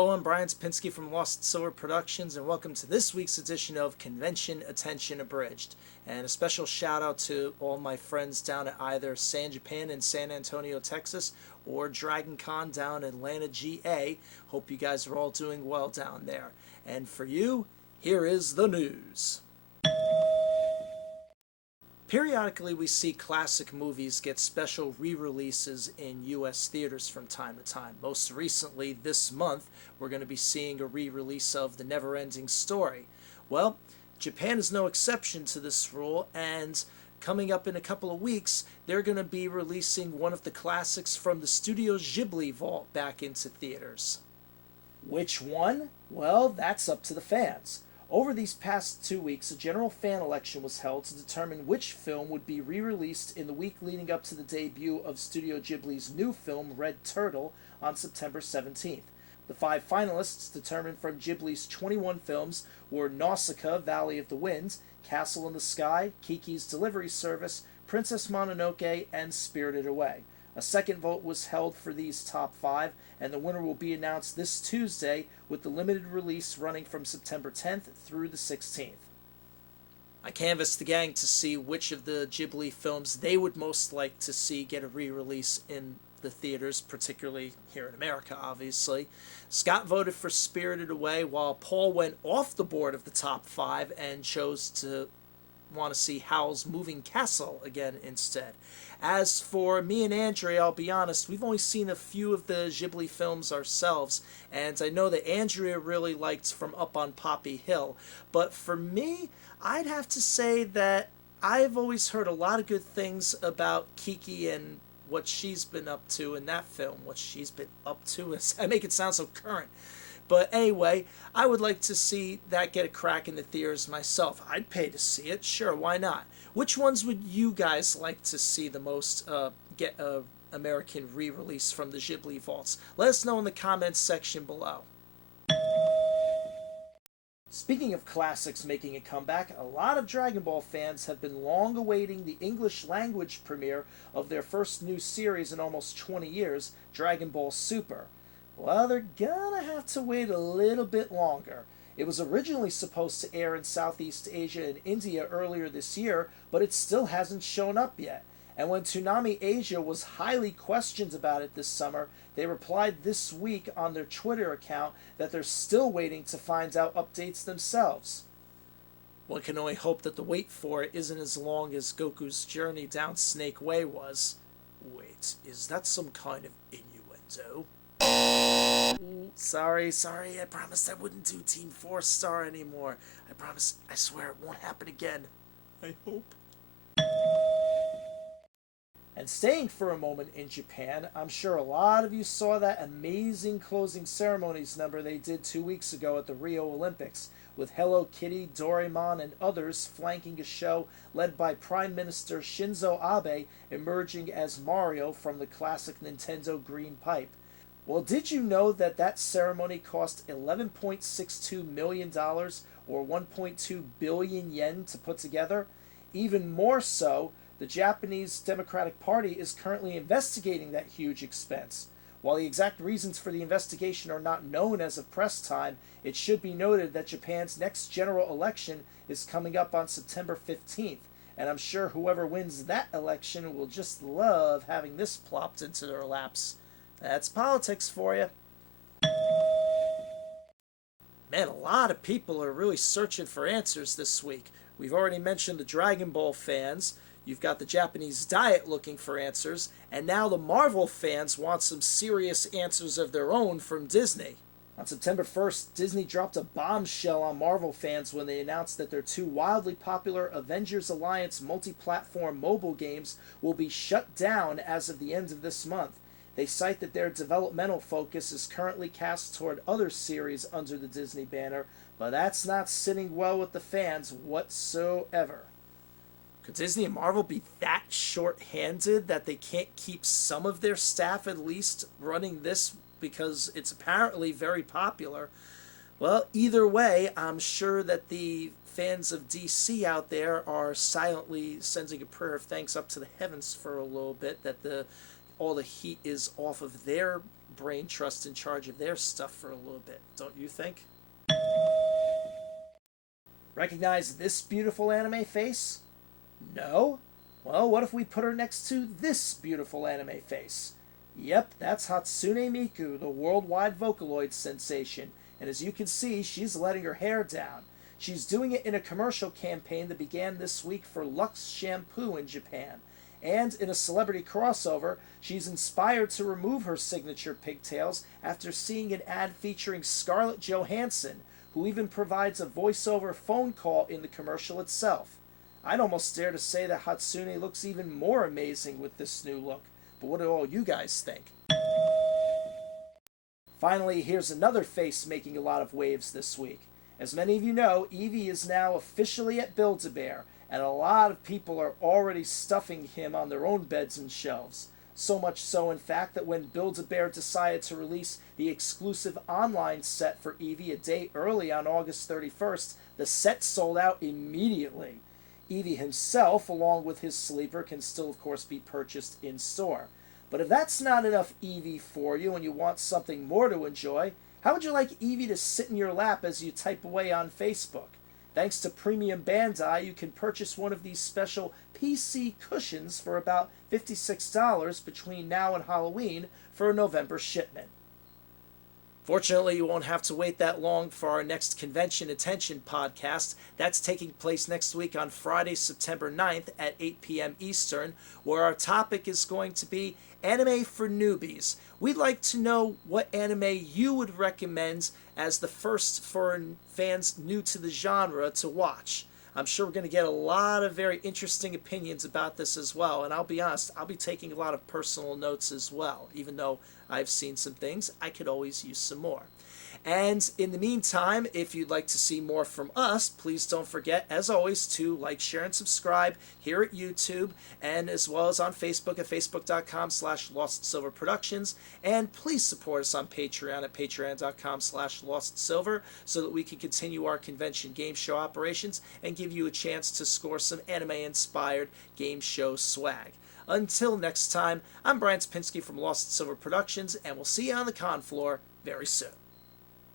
Hello, I'm Brian Spinski from Lost Silver Productions, and welcome to this week's edition of Convention Attention Abridged. And a special shout out to all my friends down at either San Japan in San Antonio, Texas, or Dragon Con down in Atlanta, GA. Hope you guys are all doing well down there. And for you, here is the news. Periodically, we see classic movies get special re-releases in U.S. theaters from time to time. Most recently, this month, we're going to be seeing a re-release of The Never-Ending Story. Well, Japan is no exception to this rule, and coming up in a couple of weeks, they're going to be releasing one of the classics from the Studio Ghibli vault back into theaters. Which one? Well, that's up to the fans. Over these past 2 weeks, a general fan election was held to determine which film would be re-released in the week leading up to the debut of Studio Ghibli's new film, Red Turtle, on September 17th. The 5 finalists, determined from Ghibli's 21 films, were Nausicaa, Valley of the Wind, Castle in the Sky, Kiki's Delivery Service, Princess Mononoke, and Spirited Away. A second vote was held for these top 5, and the winner will be announced this Tuesday, with the limited release running from September 10th through the 16th. I canvassed the gang to see which of the Ghibli films they would most like to see get a re-release in the theaters, particularly here in America, obviously. Scott voted for Spirited Away, while Paul went off the board of the top 5 and chose to want to see Howl's Moving Castle again instead. As for me and Andrea, I'll be honest, we've only seen a few of the Ghibli films ourselves, and I know that Andrea really liked From Up on Poppy Hill, but for me, I'd have to say that I've always heard a lot of good things about Kiki and what she's been up to in that film. What she's been up to is, I make it sound so current. But anyway, I would like to see that get a crack in the theaters myself. I'd pay to see it, sure, why not? Which ones would you guys like to see the most get a American re-release from the Ghibli vaults? Let us know in the comments section below. Speaking of classics making a comeback, a lot of Dragon Ball fans have been long awaiting the English language premiere of their first new series in almost 20 years, Dragon Ball Super. Well, they're gonna have to wait a little bit longer. It was originally supposed to air in Southeast Asia and India earlier this year, but it still hasn't shown up yet. And when Toonami Asia was highly questioned about it this summer, they replied this week on their Twitter account that they're still waiting to find out updates themselves. One can only hope that the wait for it isn't as long as Goku's journey down Snake Way was. Wait, is that some kind of innuendo? Sorry, I promised I wouldn't do Team 4 Star anymore. I promise, I swear it won't happen again. I hope. And staying for a moment in Japan, I'm sure a lot of you saw that amazing closing ceremonies number they did 2 weeks ago at the Rio Olympics, with Hello Kitty, Doraemon, and others flanking a show led by Prime Minister Shinzo Abe emerging as Mario from the classic Nintendo Green Pipe. Well, did you know that that ceremony cost $11.62 million, or 1.2 billion yen, to put together? Even more so, the Japanese Democratic Party is currently investigating that huge expense. While the exact reasons for the investigation are not known as of press time, it should be noted that Japan's next general election is coming up on September 15th, and I'm sure whoever wins that election will just love having this plopped into their laps. That's politics for you. Man, a lot of people are really searching for answers this week. We've already mentioned the Dragon Ball fans. You've got the Japanese Diet looking for answers. And now the Marvel fans want some serious answers of their own from Disney. On September 1st, Disney dropped a bombshell on Marvel fans when they announced that their 2 wildly popular Avengers Alliance multi-platform mobile games will be shut down as of the end of this month. They cite that their developmental focus is currently cast toward other series under the Disney banner, but that's not sitting well with the fans whatsoever. Could Disney and Marvel be that short-handed that they can't keep some of their staff at least running this because it's apparently very popular? Well, either way, I'm sure that the fans of DC out there are silently sending a prayer of thanks up to the heavens for a little bit, that all the heat is off of their brain trust in charge of their stuff for a little bit, don't you think? Recognize this beautiful anime face? No? Well, what if we put her next to this beautiful anime face? Yep, that's Hatsune Miku, the worldwide Vocaloid sensation, and as you can see, she's letting her hair down. She's doing it in a commercial campaign that began this week for Lux Shampoo in Japan. And in a celebrity crossover, she's inspired to remove her signature pigtails after seeing an ad featuring Scarlett Johansson, who even provides a voiceover phone call in the commercial itself. I'd almost dare to say that Hatsune looks even more amazing with this new look. But what do all you guys think? Finally, here's another face making a lot of waves this week. As many of you know, Eevee is now officially at Build-A-Bear, and a lot of people are already stuffing him on their own beds and shelves. So much so, in fact, that when Build-A-Bear decided to release the exclusive online set for Eevee a day early on August 31st, the set sold out immediately. Eevee himself, along with his sleeper, can still, of course, be purchased in-store. But if that's not enough Eevee for you and you want something more to enjoy, how would you like Eevee to sit in your lap as you type away on Facebook? Thanks to Premium Bandai, you can purchase one of these special PC cushions for about $56 between now and Halloween for a November shipment. Fortunately, you won't have to wait that long for our next Convention Attention podcast. That's taking place next week on Friday, September 9th at 8 p.m. Eastern, where our topic is going to be anime for newbies. We'd like to know what anime you would recommend as the first for fans new to the genre to watch. I'm sure we're going to get a lot of very interesting opinions about this as well, and I'll be honest, I'll be taking a lot of personal notes as well. Even though I've seen some things, I could always use some more. And in the meantime, if you'd like to see more from us, please don't forget, as always, to like, share, and subscribe here at YouTube, and as well as on Facebook at facebook.com/LostSilverProductions. And please support us on Patreon at patreon.com/LostSilver so that we can continue our convention game show operations and give you a chance to score some anime-inspired game show swag. Until next time, I'm Brian Spinski from Lost Silver Productions, and we'll see you on the con floor very soon.